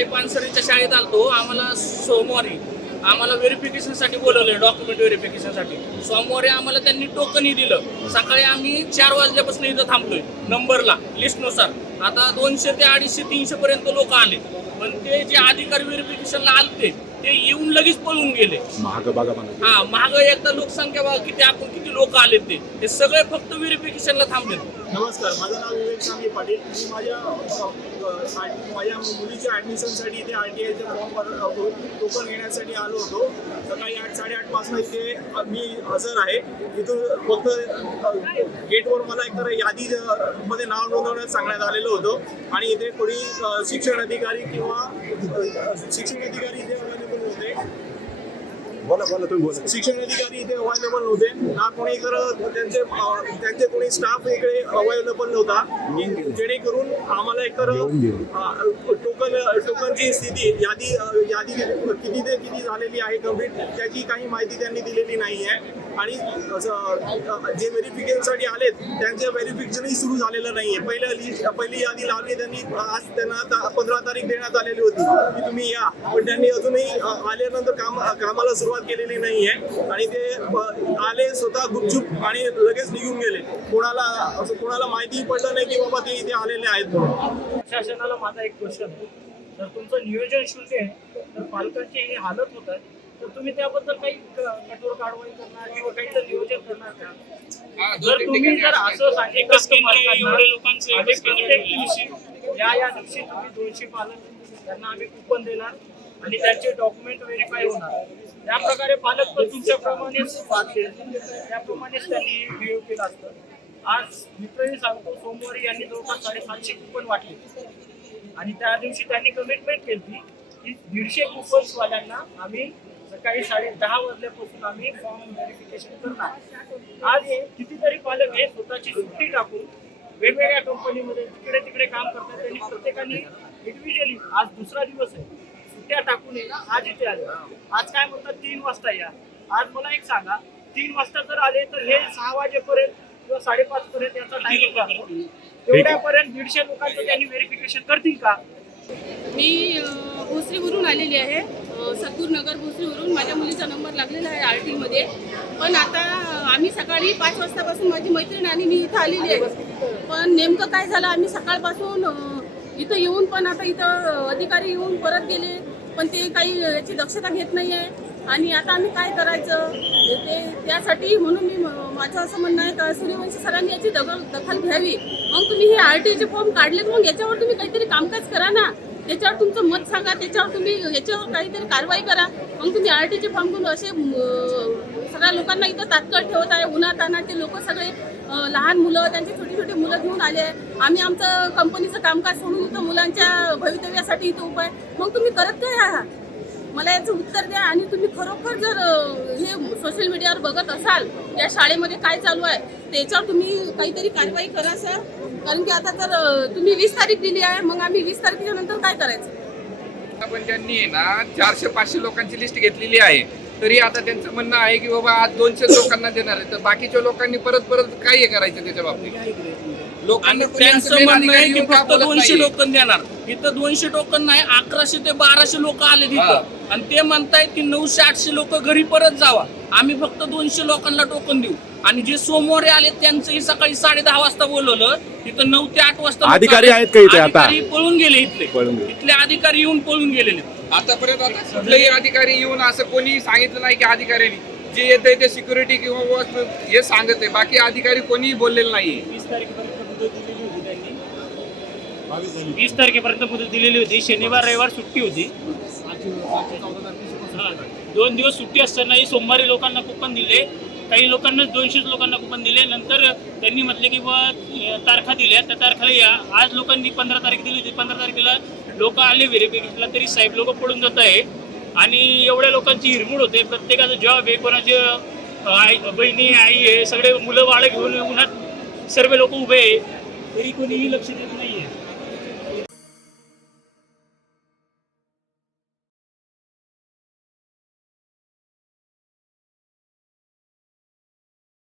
सकाळी पानसरीच्या शाळेत आलतो. आम्हाला सोमवारी आम्हाला व्हेरिफिकेशनसाठी बोलवलं, डॉक्युमेंट व्हेरिफिकेशनसाठी. सोमवारी आम्हाला त्यांनी टोकनही दिलं. सकाळी आम्ही 4 वाजल्यापासून इथं थांबलोय नंबरला लिस्टनुसार. आता 200 ते 250 300 पर्यंत लोक आले, पण ते जे अधिकारी व्हेरिफिकेशनला आलते ते येऊन लगेच पळून गेले. महाग एकदा लोकसंख्या बघा किती, आपण किती लोक आले ते सगळे फक्त व्हेरिफिकेशनला थांबले. नमस्कार, माझं नाव विवेक सांगे पाटील. मी माझ्या मुलीच्या ॲडमिशनसाठी इथे RTIचा फॉर्म टोकन घेण्यासाठी आलो होतो. सकाळी 8 साडेआठ पासून इथे मी हजर आहे. इथून फक्त गेटवर मला एकतर यादीमध्ये नाव नोंदवण्यास सांगण्यात आलेलं होतं आणि इथे कोणी शिक्षण अधिकारी इथे अवेलेबल होते. शिक्षण अधिकारी इथे अवेलेबल नव्हते ना, कोणी तर त्यांचे कोणी स्टाफ इकडे अवेलेबल नव्हता, जेणेकरून आम्हाला एकतर टोकनची स्थिती यादी किती ते किती झालेली आहे कंप्लीट त्याची काही माहिती त्यांनी दिलेली नाही आहे. आणि जे व्हेरिफिकेशनसाठी आलेत त्यांचे व्हेरिफिकेशनही सुरू झालेलं नाही आहे. पहिली यादी लावली त्यांनी, आज त्यांना 15 तारीख देण्यात आलेली होती की तुम्ही या, पण त्यांनी अजूनही आल्यानंतर कामाला सुरुवात केलेली नाही आहे. आणि ते आले स्वतः गुपचूप आणि लगेच निघून गेले. कोणाला माहिती पडलं नाही की बाबा ते इथे आलेले आहेत. शासनाला माझा एक क्वेश्चन आहे, जर तुमचं नियोजन शून्य आहे तर पालकांची ही हालत होत आहे, तर तुम्ही त्याबद्दल काही कठोर कारवाई करणार किंवा काही तर नियोजन करणार का? जर तुम्ही जर असं सांगितलं या दिवशी तुम्ही 200 पालक त्यांना आम्ही कुपन देणार आणि त्यांचे डॉक्युमेंट व्हेरीफाय होणार, त्या प्रकारे पालक पण तुमच्याप्रमाणेच वागले, त्याप्रमाणेच त्यांनी बिहेव केलं असतं. आज मित्रही सांगतो, सोमवारी यांनी जवळपास 750 कुपन वाटले आणि त्या दिवशी त्यांनी कमिटमेंट केली की 150 कुपन्सवाल्यांना आम्ही सकाळी 10:30 वाजल्यापासून आम्ही फॉर्म व्हेरिफिकेशन करणार. आज हे कितीतरी पालक हे स्वतःची सुट्टी टाकून वेगवेगळ्या कंपनीमध्ये तिकडे काम करतात. त्यांनी प्रत्येकाने इंडिव्हिज्युअली, आज दुसरा दिवस आहे, सुट्ट्या टाकून आज इथे आले. आज काय म्हणतात 3 वाजता या. आज मला एक सांगा, 3 वाजता जर आले तर हे 6 वाजेपर्यंत किंवा 5:30 पर्यंत याचा टाइम जातो. तेवढ्यापर्यंत 150 लोकांचं त्यांनी व्हेरिफिकेशन करतील का? मी भोसरीवरून आलेली आहे, सत्तूर नगर भोसरीवरून. माझ्या मुलीचा नंबर लागलेला आहे RT मध्ये. पण आता आम्ही सकाळी 5 वाजतापासून माझी मैत्रीण आणि मी इथं आलेली आहे. पण नेमकं काय झालं, आम्ही सकाळपासून इथं येऊन पण आता इथं अधिकारी येऊन परत गेले, पण ते काही याची दक्षता घेत नाही आहे. आणि आता आम्ही काय करायचं ते त्यासाठी म्हणून माझं असं म्हणणं आहे का सूर्यवंशी सरांनी याची दखल घ्यावी. मग तुम्ही हे RTचे फॉर्म काढलेत, मग याच्यावर तुम्ही काहीतरी कामकाज करा ना, त्याच्यावर तुमचं मत सांगा, त्याच्यावर तुम्ही याच्यावर काहीतरी कारवाई करा. मग तुम्ही RTचे फॉर्म करून असे सगळ्या लोकांना इथं तात्काळ ठेवत आहे. उन्हातानाचे लोक सगळे लहान मुलं, त्यांची छोटी छोटी मुलं घेऊन आले. आम्ही आमचं कंपनीचं कामकाज सोडून इथं मुलांच्या भवितव्यासाठी इथं उभं आहे. मग तुम्ही करत काय आहात, मला याचं उत्तर द्या. आणि तुम्ही खरोखर जर हे सोशल मीडियावर बघत असाल या शाळेमध्ये काय चालू आहे त्याच्यावर तुम्ही काहीतरी कारवाई करा सर. कारण की आता तर तुम्ही 20 तारीख दिली आहे, मग आम्ही 20 तारखेच्या नंतर काय करायचं? पण त्यांनी ना 400-500 लोकांची लिस्ट घेतलेली आहे, तरी आता त्यांचं म्हणणं आहे की बाबा आज 200 लोकांना देणार आहे, तर बाकीच्या लोकांनी परत काय हे करायचं त्याच्या बाबतीत? लोकांना त्यांचं म्हणणं आहे की फक्त 200 टोकन देणार. इथं 200 टोकन नाही, 1100 ते 1200 लोक आले तिथं. आणि ते म्हणतायत की 900-800 लोक घरी परत जावा, आम्ही फक्त 200 लोकांना टोकन देऊ. आणि जे सोमवारी आले त्यांचंही सकाळी 10:30 वाजता बोलवलं, तिथं 9 ते 8 वाजता अधिकारी आहेत का इथे? आता पळून गेले इथले अधिकारी येऊन पळून गेलेले. आतापर्यंत कुठलेही अधिकारी येऊन असं कोणी सांगितलं नाही की अधिकाऱ्यांनी जे येते ते सिक्युरिटी किंवा हे सांगत आहे, बाकी अधिकारी कोणीही बोललेलं नाहीये. 20 तारखेपर्यंत मुदत दिलेली होती त्यांनी, 20 तारखेपर्यंत मुदत दिलेली होती. शनिवार रविवार सुट्टी होती. 2 दिवस सुट्टी असतानाही सोमवारी लोकांना कुपन दिले, काही लोकांना 200 लोकांना कुपन दिले. नंतर त्यांनी म्हटले की तारखा दिल्या, त्या तारखेला या. आज लोकांनी 15 तारीख दिली होती, 15 तारखेला लोक आले व्हेरिफिकेशनला, तरी साहेब लोक पडून जात आहे. आणि एवढ्या लोकांची हिरमूड होते, प्रत्येकाचं जॉब आहे, कोणाचे बहिणी आई आहे, सगळे मुलं बाळ घेऊन उन्हात सर्व लोक उभे आहे, तरी कोणीही लक्ष देत नाही.